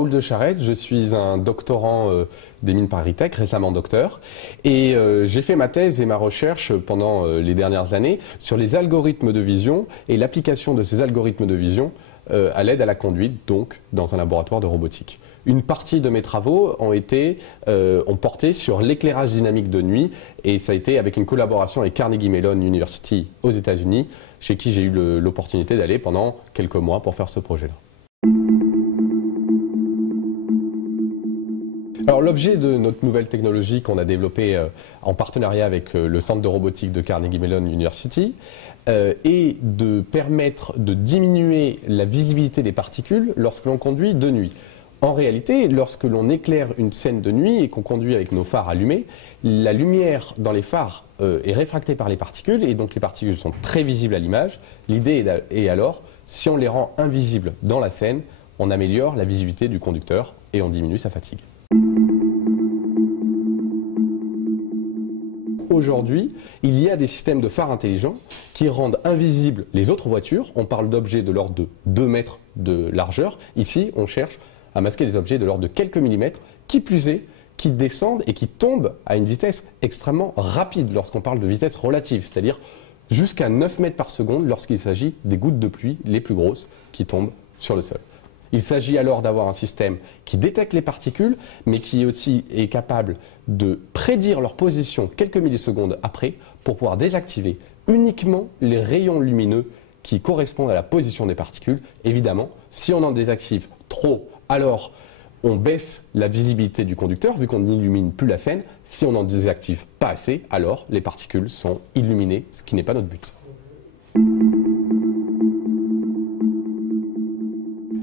Raoul de Charette, je suis un doctorant des mines ParisTech, récemment docteur, et j'ai fait ma thèse et ma recherche pendant les dernières années sur les algorithmes de vision et l'application de ces algorithmes de vision à l'aide à la conduite, donc dans un laboratoire de robotique. Une partie de mes travaux ont porté sur l'éclairage dynamique de nuit, et ça a été avec une collaboration avec Carnegie Mellon University aux États-Unis, chez qui j'ai eu l'opportunité d'aller pendant quelques mois pour faire ce projet-là. Alors l'objet de notre nouvelle technologie qu'on a développée en partenariat avec le centre de robotique de Carnegie Mellon University est de permettre de diminuer la visibilité des particules lorsque l'on conduit de nuit. En réalité, lorsque l'on éclaire une scène de nuit et qu'on conduit avec nos phares allumés, la lumière dans les phares est réfractée par les particules, et donc les particules sont très visibles à l'image. L'idée est alors, si on les rend invisibles dans la scène, on améliore la visibilité du conducteur et on diminue sa fatigue. Aujourd'hui, il y a des systèmes de phares intelligents qui rendent invisibles les autres voitures. On parle d'objets de l'ordre de 2 mètres de largeur. Ici, on cherche à masquer des objets de l'ordre de quelques millimètres, qui plus est, qui descendent et qui tombent à une vitesse extrêmement rapide lorsqu'on parle de vitesse relative, c'est-à-dire jusqu'à 9 mètres par seconde lorsqu'il s'agit des gouttes de pluie les plus grosses qui tombent sur le sol. Il s'agit alors d'avoir un système qui détecte les particules, mais qui aussi est capable de prédire leur position quelques millisecondes après pour pouvoir désactiver uniquement les rayons lumineux qui correspondent à la position des particules. Évidemment, si on en désactive trop, alors on baisse la visibilité du conducteur vu qu'on n'illumine plus la scène. Si on n'en désactive pas assez, alors les particules sont illuminées, ce qui n'est pas notre but.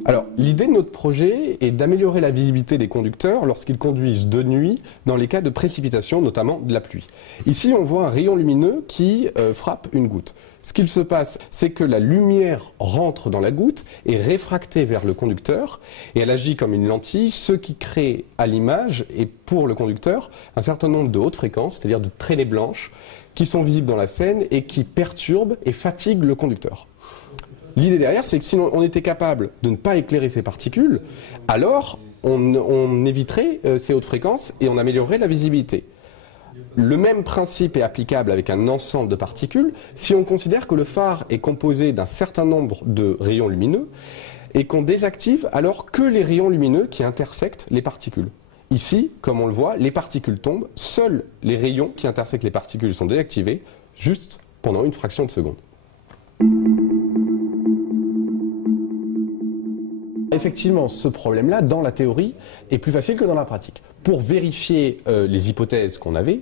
Alors, l'idée de notre projet est d'améliorer la visibilité des conducteurs lorsqu'ils conduisent de nuit dans les cas de précipitation, notamment de la pluie. Ici, on voit un rayon lumineux qui frappe une goutte. Ce qu'il se passe, c'est que la lumière rentre dans la goutte, est réfractée vers le conducteur, et elle agit comme une lentille, ce qui crée à l'image, et pour le conducteur, un certain nombre de hautes fréquences, c'est-à-dire de traînées blanches, qui sont visibles dans la scène et qui perturbent et fatiguent le conducteur. L'idée derrière, c'est que si on était capable de ne pas éclairer ces particules, alors on éviterait ces hautes fréquences et on améliorerait la visibilité. Le même principe est applicable avec un ensemble de particules si on considère que le phare est composé d'un certain nombre de rayons lumineux et qu'on désactive alors que les rayons lumineux qui intersectent les particules. Ici, comme on le voit, les particules tombent, seuls les rayons qui intersectent les particules sont désactivés, juste pendant une fraction de seconde. Effectivement, ce problème-là, dans la théorie, est plus facile que dans la pratique. Pour vérifier les hypothèses qu'on avait,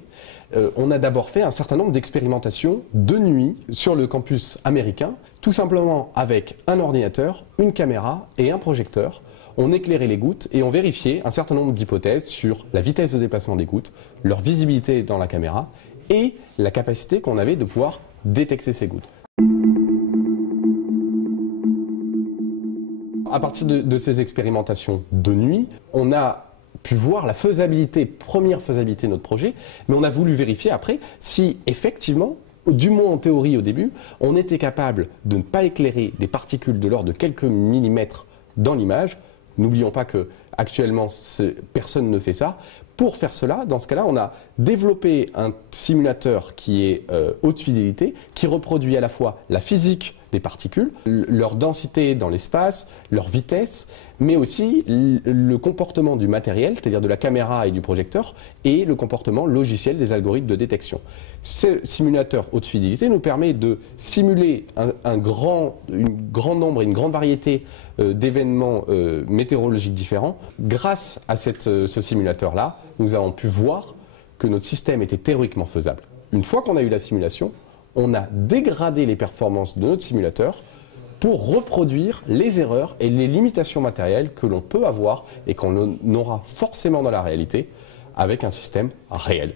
on a d'abord fait un certain nombre d'expérimentations de nuit sur le campus américain, tout simplement avec un ordinateur, une caméra et un projecteur. On éclairait les gouttes et on vérifiait un certain nombre d'hypothèses sur la vitesse de déplacement des gouttes, leur visibilité dans la caméra et la capacité qu'on avait de pouvoir détecter ces gouttes. À partir de ces expérimentations de nuit, on a pu voir la faisabilité, première faisabilité de notre projet, mais on a voulu vérifier après si effectivement, du moins en théorie au début, on était capable de ne pas éclairer des particules de l'ordre de quelques millimètres dans l'image. N'oublions pas qu'actuellement, personne ne fait ça. Pour faire cela, dans ce cas-là, on a développé un simulateur qui est haute fidélité, qui reproduit à la fois la physique des particules, leur densité dans l'espace, leur vitesse, mais aussi le comportement du matériel, c'est-à-dire de la caméra et du projecteur, et le comportement logiciel des algorithmes de détection. Ce simulateur haute fidélité nous permet de simuler un grand nombre et une grande variété d'événements météorologiques différents. Grâce à ce simulateur-là, nous avons pu voir que notre système était théoriquement faisable. Une fois qu'on a eu la simulation, on a dégradé les performances de notre simulateur pour reproduire les erreurs et les limitations matérielles que l'on peut avoir et qu'on aura forcément dans la réalité avec un système réel.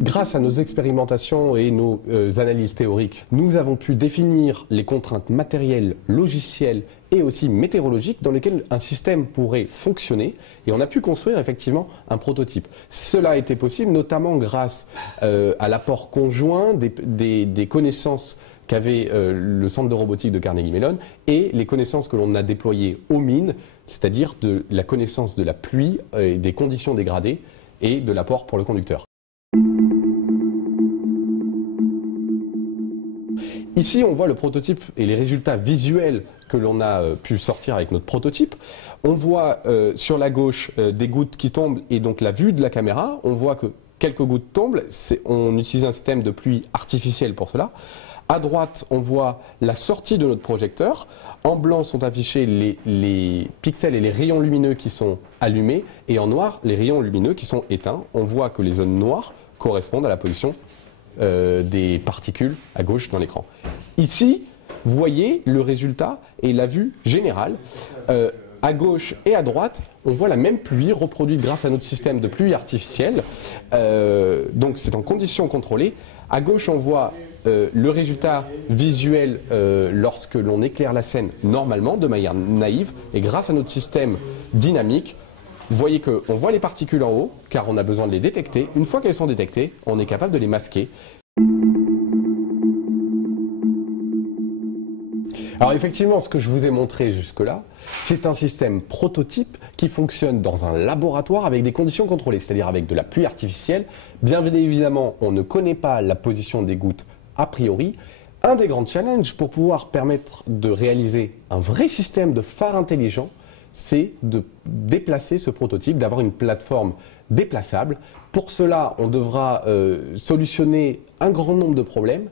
Grâce à nos expérimentations et nos analyses théoriques, nous avons pu définir les contraintes matérielles, logicielles et aussi météorologiques dans lesquelles un système pourrait fonctionner, et on a pu construire effectivement un prototype. Cela a été possible notamment grâce à l'apport conjoint des connaissances qu'avait le centre de robotique de Carnegie Mellon et les connaissances que l'on a déployées aux mines, c'est-à-dire de la connaissance de la pluie, des conditions dégradées et de l'apport pour le conducteur. Ici, on voit le prototype et les résultats visuels que l'on a pu sortir avec notre prototype. On voit sur la gauche des gouttes qui tombent et donc la vue de la caméra. On voit que quelques gouttes tombent. On utilise un système de pluie artificielle pour cela. À droite, on voit la sortie de notre projecteur. En blanc sont affichés les pixels et les rayons lumineux qui sont allumés. Et en noir, les rayons lumineux qui sont éteints. On voit que les zones noires correspondent à la position des particules à gauche dans l'écran. Ici, vous voyez le résultat et la vue générale. À gauche et à droite, on voit la même pluie reproduite grâce à notre système de pluie artificielle. Donc c'est en conditions contrôlées. À gauche, on voit le résultat visuel lorsque l'on éclaire la scène normalement, de manière naïve, et grâce à notre système dynamique, vous voyez qu'on voit les particules en haut, car on a besoin de les détecter. Une fois qu'elles sont détectées, on est capable de les masquer. Alors effectivement, ce que je vous ai montré jusque-là, c'est un système prototype qui fonctionne dans un laboratoire avec des conditions contrôlées, c'est-à-dire avec de la pluie artificielle. Bien évidemment, on ne connaît pas la position des gouttes a priori. Un des grands challenges pour pouvoir permettre de réaliser un vrai système de phare intelligent, c'est de déplacer ce prototype, d'avoir une plateforme déplaçable. Pour cela, on devra solutionner un grand nombre de problèmes.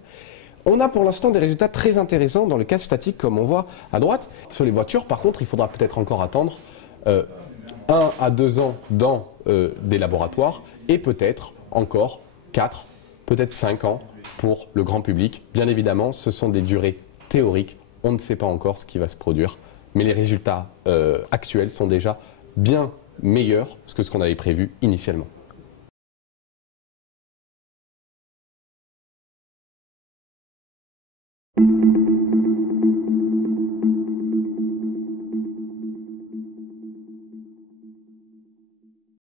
On a pour l'instant des résultats très intéressants dans le cas statique, comme on voit à droite. Sur les voitures, par contre, il faudra peut-être encore attendre 1 à 2 ans dans des laboratoires et peut-être encore 4, peut-être 5 ans pour le grand public. Bien évidemment, ce sont des durées théoriques. On ne sait pas encore ce qui va se produire. Mais les résultats actuels sont déjà bien meilleurs que ce qu'on avait prévu initialement.